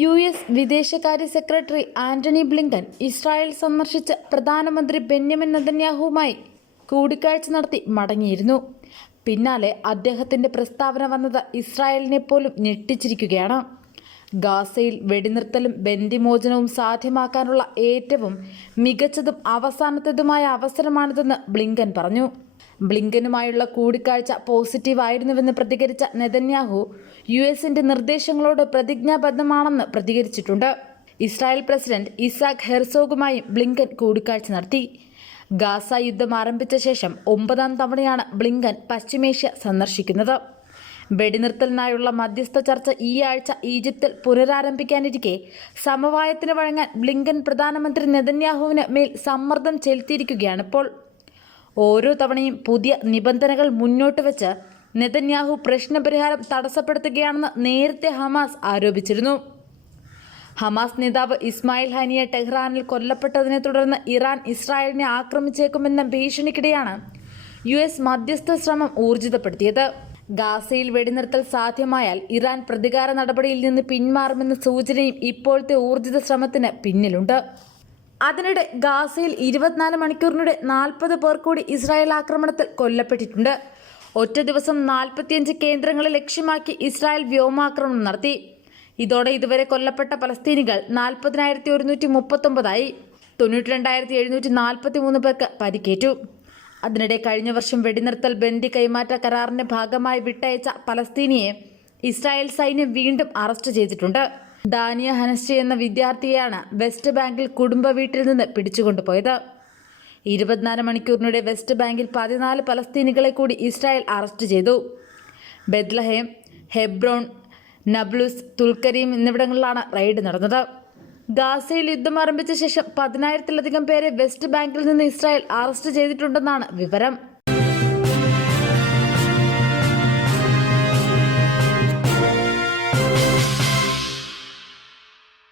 US. വിദേശകാര്യ secretary Antony Blinken Israel സന്ദർശിച്ച് പ്രധാനമന്ത്രി ബെന്യാമിൻ നെതന്യാഹുവുമായി കൂടിക്കാഴ്ച നടത്തി മടങ്ങിയിരുന്നു. പിന്നാലെ അദ്ദേഹത്തിന്റെ പ്രസ്താവന വന്നത് ഇസ്രായേലിനെ പോലും ഞെട്ടിച്ചിരിക്കുകയാണ്. ഗാസയിൽ വെടിനിർത്തലും ബന്ദിമോചനവും സാധ്യമാക്കാനുള്ള ഏറ്റവും മികച്ചതും അവസാനത്തേതുമായ അവസരമാണിതെന്ന് ബ്ലിങ്കൻ പറഞ്ഞു. ബ്ലിങ്കനുമായുള്ള കൂടിക്കാഴ്ച പോസിറ്റീവായിരുന്നുവെന്ന് പ്രതികരിച്ച നെതന്യാഹു യു.എസിന്റെ നിർദ്ദേശങ്ങളോട് പ്രതിജ്ഞാബദ്ധമാണെന്ന് പ്രതികരിച്ചിട്ടുണ്ട്. ഇസ്രായേൽ പ്രസിഡന്റ് ഇസാക് ഹെർസോഗുമായും ബ്ലിങ്കൻ കൂടിക്കാഴ്ച നടത്തി. ഗാസ യുദ്ധം ആരംഭിച്ച ശേഷം 9ാം തവണയാണ് ബ്ലിങ്കൻ പശ്ചിമേഷ്യ സന്ദർശിക്കുന്നത്. വെടിനിർത്തലിനായുള്ള മധ്യസ്ഥ ചർച്ച ഈ ആഴ്ച ഈജിപ്തിൽ പുനരാരംഭിക്കാനിരിക്കെ സമവായത്തിന് വഴങ്ങാൻ ബ്ലിങ്കൻ പ്രധാനമന്ത്രി നെതന്യാഹുവിന് മേൽ സമ്മർദ്ദം ചെലുത്തിയിരിക്കുകയാണിപ്പോൾ. ഓരോ തവണയും പുതിയ നിബന്ധനകൾ മുന്നോട്ട് വെച്ച് നെതന്യാഹു പ്രശ്നപരിഹാരം തടസ്സപ്പെടുത്തുകയാണെന്ന് നേരത്തെ ഹമാസ് ആരോപിച്ചിരുന്നു. ഹമാസ് നേതാവ് ഇസ്മായിൽ ഹനിയെ ടെഹ്റാനിൽ കൊല്ലപ്പെട്ടതിനെ തുടർന്ന് ഇറാൻ ഇസ്രായേലിനെ ആക്രമിച്ചേക്കുമെന്ന ഭീഷണിക്കിടെയാണ് യു.എസ്. മധ്യസ്ഥ ശ്രമം ഊർജിതപ്പെടുത്തിയത്. ഗാസയിൽ വെടിനിർത്തൽ സാധ്യമായാൽ ഇറാൻ പ്രതികാര നടപടിയിൽ നിന്ന് പിന്മാറുമെന്ന സൂചനയും ഇപ്പോഴത്തെ ഊർജിത ശ്രമത്തിന് പിന്നിലുണ്ട്. അതിനിടെ ഗാസയിൽ 24 മണിക്കൂറിനിടെ 40 പേർ കൂടി ഇസ്രായേൽ ആക്രമണത്തിൽ കൊല്ലപ്പെട്ടിട്ടുണ്ട്. ഒറ്റ ദിവസം 45 കേന്ദ്രങ്ങളെ ലക്ഷ്യമാക്കി ഇസ്രായേൽ വ്യോമാക്രമണം നടത്തി. ഇതോടെ ഇതുവരെ കൊല്ലപ്പെട്ട പലസ്തീനികൾ 40,139 92,743 പേർക്ക് പരിക്കേറ്റു. അതിനിടെ കഴിഞ്ഞ വർഷം വെടിനിർത്തൽ ബന്ദി കൈമാറ്റ കരാറിന്റെ ഭാഗമായി വിട്ടയച്ച പലസ്തീനിയെ ഇസ്രായേൽ സൈന്യം വീണ്ടും അറസ്റ്റ് ചെയ്തിട്ടുണ്ട്. ഡാനിയ ഹനസ്ചെ എന്ന വിദ്യാർത്ഥിയെയാണ് വെസ്റ്റ് ബാങ്കിൽ കുടുംബ വീട്ടിൽ നിന്ന് പിടിച്ചുകൊണ്ടുപോയത്. 24 മണിക്കൂറിനിടെ വെസ്റ്റ് ബാങ്കിൽ 14 പലസ്തീനികളെ കൂടി ഇസ്രായേൽ അറസ്റ്റ് ചെയ്തു. ബെത്ലഹേം, ഹെബ്രോൺ, നബ്ലുസ്, തുൽക്കരീം എന്നിവിടങ്ങളിലാണ് റെയ്ഡ് നടന്നത്. ഗാസയിൽ യുദ്ധം ആരംഭിച്ച ശേഷം 10,000-ലധികം പേരെ വെസ്റ്റ് ബാങ്കിൽ നിന്ന് ഇസ്രായേൽ അറസ്റ്റ് ചെയ്തിട്ടുണ്ടെന്നാണ് വിവരം.